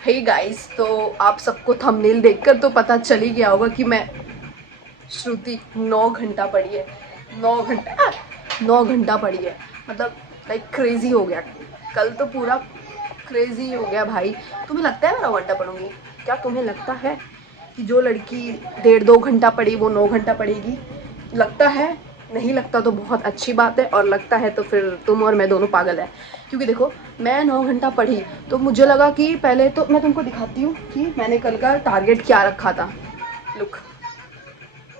Hey guys, तो आप सबको थंबनेल देखकर तो पता चल ही गया होगा कि मैं श्रुति 9 घंटा पढ़ी है। 9 घंटा, 9 घंटा पढ़ी है। मतलब लाइक क्रेजी हो गया। कल तो पूरा क्रेजी हो गया भाई। तुम्हें लगता है मैं 9 घंटा पढ़ूंगी? क्या तुम्हें लगता है कि जो लड़की 1.5-2 घंटा पढ़ी वो 9 घंटा पढ़ेगी? लगता है? नहीं लगता तो बहुत अच्छी बात है, और लगता है तो फिर तुम और मैं दोनों पागल हैं। क्योंकि देखो, मैं 9 घंटा पढ़ी तो मुझे लगा कि पहले तो मैं तुमको दिखाती हूँ कि मैंने कल का टारगेट क्या रखा था। Look,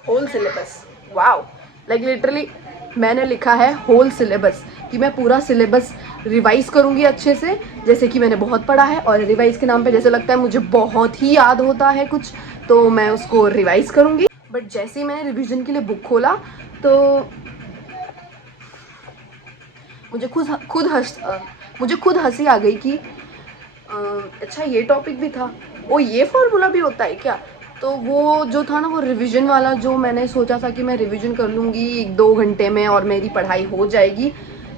whole syllabus. Wow, like literally मैंने लिखा है होल सिलेबस, कि मैं पूरा सिलेबस रिवाइज करूँगी अच्छे से, जैसे कि मैंने बहुत पढ़ा है। और रिवाइज के नाम पे जैसे लगता है मुझे बहुत ही याद होता है कुछ, तो मैं उसको रिवाइज करूँगी। बट जैसे ही मैंने रिवीजन के लिए बुक खोला तो मुझे मुझे खुद हंसी आ गई कि अच्छा ये टॉपिक भी था, ओ ये फॉर्मूला भी होता है क्या? तो वो जो था ना, वो रिवीजन वाला, जो मैंने सोचा था कि मैं रिवीजन कर लूँगी 1-2 घंटे में और मेरी पढ़ाई हो जाएगी,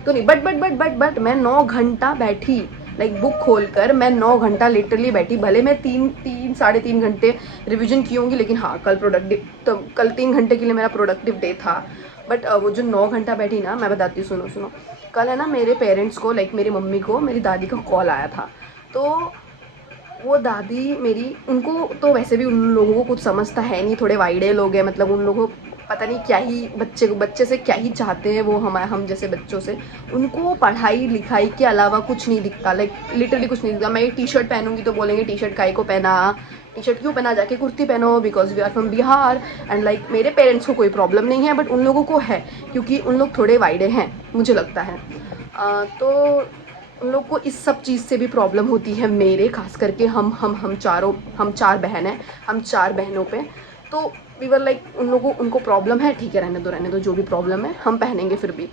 तो नहीं। बट मैं 9 घंटा बैठी। लाइक बुक खोलकर मैं 9 घंटा लिटरली बैठी। भले मैं 3-3 साढ़े 3 घंटे रिवीजन की होंगी, लेकिन हाँ, कल प्रोडक्टिव, तो कल 3 घंटे के लिए मेरा प्रोडक्टिव डे था। बट वो जो 9 घंटा बैठी ना, मैं बताती हूँ, सुनो सुनो। कल है ना, मेरे पेरेंट्स को, लाइक मेरी मम्मी को मेरी दादी का कॉल आया था। तो वो दादी मेरी, उनको तो वैसे भी उन लोगों को कुछ समझता है नहीं, थोड़े वाइडे लोग हैं। मतलब उन लोगों को पता नहीं क्या ही, बच्चे से क्या ही चाहते हैं वो, हम जैसे बच्चों से। उनको पढ़ाई लिखाई के अलावा कुछ नहीं दिखता, लाइक लिटरली कुछ नहीं दिखता। मैं एक टी शर्ट पहनूंगी तो बोलेंगे टी शर्ट काहे को पहना, टी शर्ट क्यों पहना, जाके कुर्ती पहनो, because we are from Bihar. And like मेरे पेरेंट्स को कोई प्रॉब्लम नहीं है, बट उन लोगों को है, क्योंकि उन लोग थोड़े वाइडे हैं, मुझे लगता है। तो उन लोग को इस सब चीज़ से भी प्रॉब्लम होती है। मेरे खास करके हम 4 बहन हैं, हम 4 बहनों पे। तो वी वर लाइक, उन लोगों उनको प्रॉब्लम है, ठीक है, रहने दो, जो भी प्रॉब्लम है हम पहनेंगे फिर भी।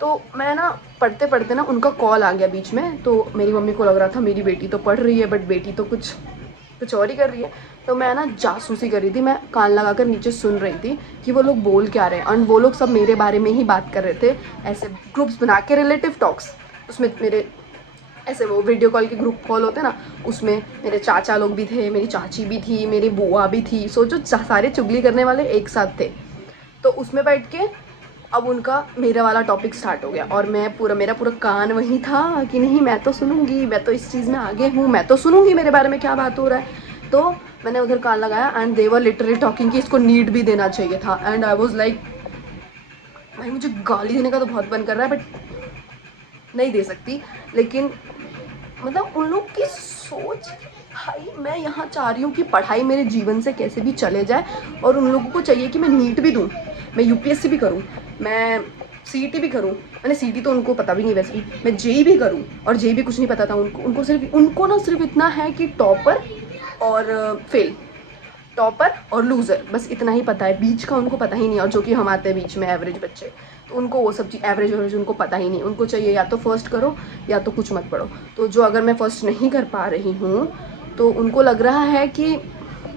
तो मैं ना पढ़ते पढ़ते ना, उनका कॉल आ गया बीच में। तो मेरी मम्मी को लग रहा था मेरी बेटी तो पढ़ रही है, बट बेटी तो कुछ और ही कर रही है। तो मैं ना जासूसी कर रही थी, मैं कान लगा कर नीचे सुन रही थी कि वो लोग बोल क्या रहे हैं। और वो लोग सब मेरे बारे में ही बात कर रहे थे, ऐसे ग्रुप्स बना के, रिलेटिव टॉक्स। उसमें मेरे ऐसे वो वीडियो कॉल के ग्रुप कॉल होते हैं ना, उसमें मेरे चाचा लोग भी थे, मेरी चाची भी थी, मेरी बुआ भी थी। सोचो, सारे चुगली करने वाले एक साथ थे। तो उसमें बैठ के अब उनका मेरा वाला टॉपिक स्टार्ट हो गया, और मेरा पूरा कान वही था कि नहीं, मैं तो सुनूंगी, मैं तो इस चीज़ में आगे हूँ, मैं तो सुनूंगी मेरे बारे में क्या बात हो रहा है। तो मैंने उधर कान लगाया, and they were literally talking कि इसको नीट भी देना चाहिए था। एंड आई वॉज लाइक, भाई मुझे गाली देने का तो बहुत मन कर रहा है, बट नहीं दे सकती। लेकिन मतलब उन लोग की सोच, भाई मैं यहाँ चाह रही हूँ कि पढ़ाई मेरे जीवन से कैसे भी चले जाए, और उन लोगों को चाहिए कि मैं नीट भी दूँ, मैं यूपीएससी भी करूँ, मैं सीईटी भी करूँ। मैंने सीईटी तो उनको पता भी नहीं वैसे भी, मैं जेई भी करूँ, और जेई भी कुछ नहीं पता था उनको। उनको ना सिर्फ इतना है कि टॉपर और फेल, टॉपर और लूज़र, बस इतना ही पता है। बीच का उनको पता ही नहीं। और जो कि हम आते हैं बीच में, एवरेज बच्चे, तो उनको वो सब चीज़ एवरेज एवरेज उनको पता ही नहीं। उनको चाहिए या तो फर्स्ट करो या तो कुछ मत पढ़ो। तो जो अगर मैं फर्स्ट नहीं कर पा रही हूँ, तो उनको लग रहा है कि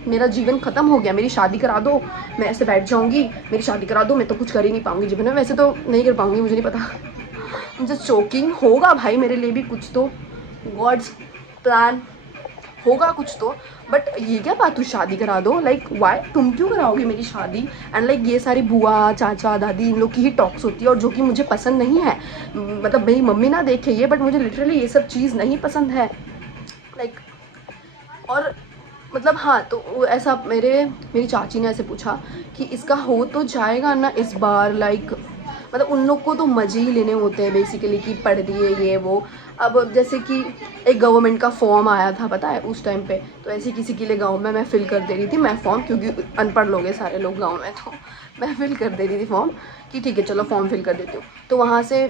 मेरा जीवन ख़त्म हो गया, मेरी शादी करा दो, मैं ऐसे बैठ जाऊँगी, मेरी शादी करा दो, मैं तो कुछ कर ही नहीं पाऊँगी जीवन में। वैसे तो नहीं कर पाऊँगी, मुझे नहीं पता, मुझे चोकिंग होगा भाई मेरे लिए भी कुछ तो, गॉड्स प्लान होगा कुछ तो। बट ये क्या बात, तू शादी करा दो, लाइक वाई, तुम क्यों कराओगे मेरी शादी? एंड लाइक ये सारी बुआ चाचा दादी इन लोग की ही टॉक्स होती है, और जो कि मुझे पसंद नहीं है। मतलब मेरी मम्मी ना देखे ये, बट मुझे लिटरली ये सब चीज़ नहीं पसंद है, लाइक। और मतलब हाँ, तो ऐसा मेरी चाची ने ऐसे पूछा कि इसका हो तो जाएगा ना इस बार, लाइक मतलब उन लोग को तो मज़े ही लेने होते हैं बेसिकली, कि पढ़ दिए ये वो। अब जैसे कि एक गवर्नमेंट का फॉर्म आया था, पता है, उस टाइम पे तो ऐसे किसी के लिए गांव में मैं फिल कर दे रही थी, मैं फॉर्म, क्योंकि अनपढ़ लोग हैं सारे लोग गांव में, तो मैं फिल कर दे रही थी फॉर्म, कि ठीक है चलो फॉर्म फिल कर देती हूँ। तो वहाँ से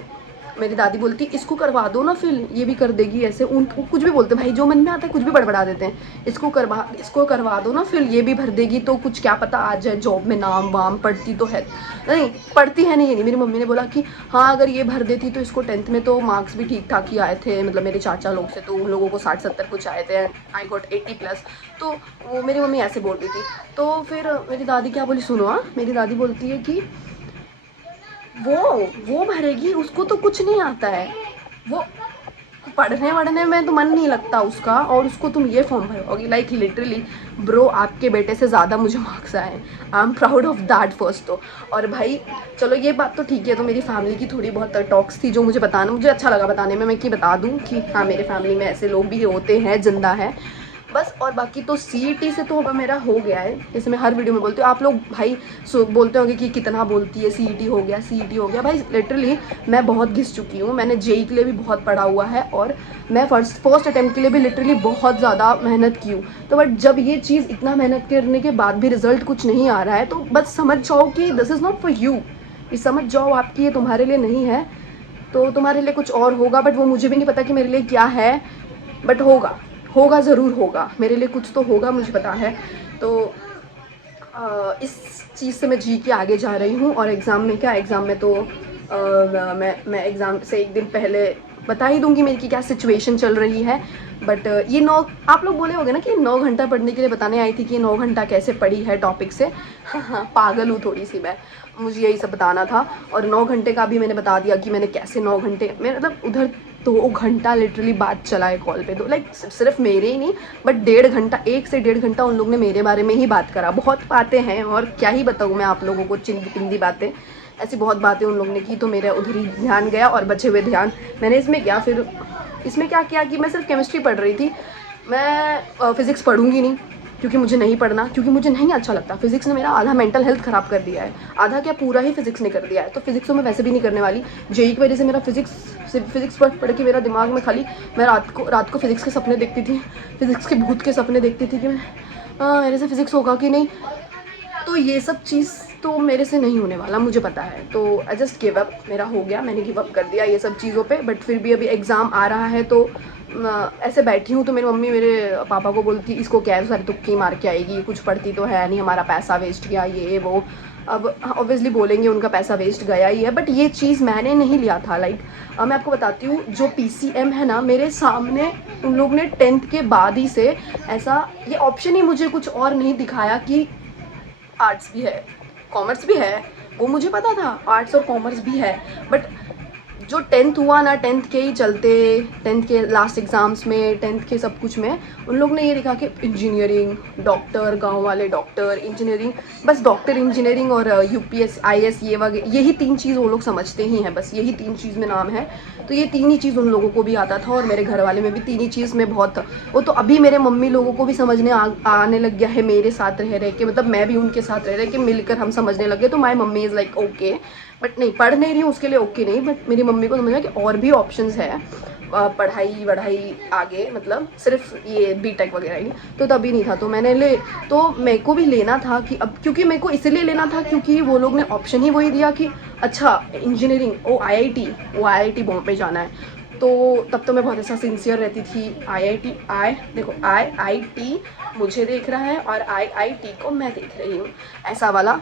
मेरी दादी बोलती इसको करवा दो ना फिल, ये भी कर देगी। ऐसे उन कुछ भी बोलते, भाई जो मन में आता है कुछ भी बड़बड़ा देते हैं। इसको करवा दो ना फिल, ये भी भर देगी, तो कुछ क्या पता आ जाए जॉब में नाम वाम। पढ़ती तो है नहीं, पढ़ती है नहीं, ये नहीं। मेरी मम्मी ने बोला कि हाँ अगर ये भर देती तो इसको 10th में तो मार्क्स भी ठीक ठाक ही आए थे, मतलब मेरे चाचा लोग से, तो उन लोगों को 60-70 कुछ आए थे, आई गॉट 80+। तो वो मेरी मम्मी ऐसे बोल रही थी। तो फिर मेरी दादी क्या बोली, सुनो, हाँ, मेरी दादी बोलती है कि वो भरेगी, उसको तो कुछ नहीं आता है, वो पढ़ने वढ़ने में तो मन नहीं लगता उसका, और उसको तुम ये फॉर्म भरोगी। लाइक लिटरली ब्रो, आपके बेटे से ज़्यादा मुझे मार्क्स आए, I am proud of that first तो। और भाई चलो ये बात तो ठीक है, तो मेरी फैमिली की थोड़ी बहुत टॉक्स थी जो मुझे बताना, मुझे अच्छा लगा बताने में, मैं कि बता दूँ कि हाँ मेरे फैमिली में ऐसे लोग भी होते हैं, जिंदा है बस। और बाकी तो CET से तो अब मेरा हो गया है, जैसे मैं हर वीडियो में बोलती हूँ। आप लोग भाई बोलते होंगे कि कितना बोलती है, CET हो गया, CET हो गया। भाई लिटरली मैं बहुत घिस चुकी हूँ, मैंने JEE के लिए भी बहुत पढ़ा हुआ है, और मैं फर्स्ट अटैम्प्ट के लिए भी लिटरली बहुत ज़्यादा मेहनत की हूँ। तो बट जब ये चीज़ इतना मेहनत करने के बाद भी रिजल्ट कुछ नहीं आ रहा है, तो बस समझ जाओ कि this is not for you. ये समझ जाओ आपकी ये तुम्हारे लिए नहीं है, तो तुम्हारे लिए कुछ और होगा, बट वो मुझे भी नहीं पता कि मेरे लिए क्या है, बट होगा ज़रूर होगा, मेरे लिए कुछ तो होगा, मुझे पता है। तो इस चीज़ से मैं जी के आगे जा रही हूँ। और एग्ज़ाम में क्या, एग्ज़ाम में तो मैं एग्ज़ाम से एक दिन पहले बता ही दूँगी मेरी की क्या सिचुएशन चल रही है। बट ये 9, आप लोग बोले होगे ना कि 9 घंटा पढ़ने के लिए बताने आई थी कि 9 घंटा कैसे पढ़ी है टॉपिक से। हाँ, पागल हूँ थोड़ी सी मैं, मुझे यही सब बताना था। और 9 घंटे का भी मैंने बता दिया कि मैंने कैसे 9 घंटे, मैं मतलब उधर 2 घंटा लिटरली बात चला है कॉल पे, तो लाइक सिर्फ मेरे ही नहीं, बट 1.5 घंटा, 1 से 1.5 घंटा उन लोग ने मेरे बारे में ही बात करा। बहुत बातें हैं, और क्या ही बताऊँ मैं आप लोगों को, चिंदी पिंदी बातें, ऐसी बहुत बातें उन लोग ने की, तो मेरा उधर ही ध्यान गया। और बचे हुए ध्यान मैंने इसमें किया। फिर इसमें क्या किया कि मैं सिर्फ केमिस्ट्री पढ़ रही थी, मैं फिज़िक्स पढ़ूंगी नहीं, क्योंकि मुझे नहीं पढ़ना, क्योंकि मुझे नहीं अच्छा लगता। फिज़िक्स ने मेरा आधा मेंटल हेल्थ ख़राब कर दिया है, आधा क्या पूरा ही फिज़िक्स ने कर दिया है। तो फिज़िक्स तो मैं वैसे भी नहीं करने वाली। JEE की वजह से मेरा फिज़िक्स पढ़ के मेरा दिमाग में खाली, मैं रात को फिज़िक्स के सपने देखती थी, फिज़िक्स के भूत के सपने देखती थी कि मैं मेरे से फिज़िक्स होगा कि नहीं। तो ये सब चीज़ तो मेरे से नहीं होने वाला, मुझे पता है। तो आई जस्ट गिव अप, मेरा हो गया, मैंने गिव अप कर दिया ये सब चीज़ों पे। बट फिर भी अभी एग्ज़ाम आ रहा है, तो ऐसे बैठी हूँ, तो मेरी मम्मी मेरे पापा को बोलती इसको क्या है, सारी तुक्की मार के आएगी, कुछ पढ़ती तो है नहीं, हमारा पैसा वेस्ट गया, ये वो। अब ऑब्वियसली बोलेंगे उनका पैसा वेस्ट गया ही है, बट ये चीज़ मैंने नहीं लिया था। लाइक मैं आपको बताती हूँ, जो PCM है ना, मेरे सामने उन लोग ने 10th के बाद ही से ऐसा ये ऑप्शन ही मुझे कुछ और नहीं दिखाया कि आर्ट्स भी है, कॉमर्स भी है, वो मुझे पता था आर्ट्स और कॉमर्स भी है। बट जो 10th हुआ ना, 10th के ही चलते, 10th के लास्ट एग्ज़ाम्स में, 10th के सब कुछ में उन लोग ने ये लिखा कि इंजीनियरिंग, डॉक्टर, गांव वाले डॉक्टर, इंजीनियरिंग, बस डॉक्टर, इंजीनियरिंग और UPS IS ये वगैरह, यही 3 चीज़ वो लोग समझते ही हैं, बस यही 3 चीज़ में नाम है। तो ये 3 ही चीज़ उन लोगों को भी आता था, और मेरे घर वाले में भी 3 ही चीज़ में बहुत, वो तो अभी मेरे मम्मी लोगों को भी समझने आने लग गया है मेरे साथ रह के, मतलब मैं भी उनके साथ रह के मिलकर हम समझने लगे। तो my mummy is like okay, but नहीं पढ़ नहीं रही हूँ उसके लिए ओके नहीं, बट मेरी मम्मी को समझा कि और भी ऑप्शंस है पढ़ाई आगे, मतलब सिर्फ ये BTech वगैरह ही। तो तभी नहीं था, तो मैंने तो मेरे को भी लेना था कि अब, क्योंकि मेरे को इसलिए लेना था क्योंकि वो लोग ने ऑप्शन ही वही दिया कि अच्छा इंजीनियरिंग, IIT बॉम्बे जाना है। तो तब तो मैं बहुत ऐसा सिंसियर रहती थी, देखो IIT मुझे देख रहा है और IIT को मैं देख रही हूँ, ऐसा वाला।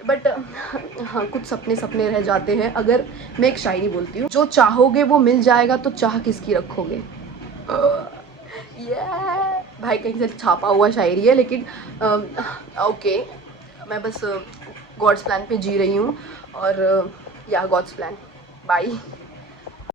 बट हाँ, कुछ सपने रह जाते हैं। अगर मैं एक शायरी बोलती हूँ, जो चाहोगे वो मिल जाएगा, तो चाह किसकी रखोगे। ये भाई कहीं से छापा हुआ शायरी है, लेकिन ओके, मैं बस गॉड्स प्लान पे जी रही हूँ, और या गॉड्स प्लान, बाय।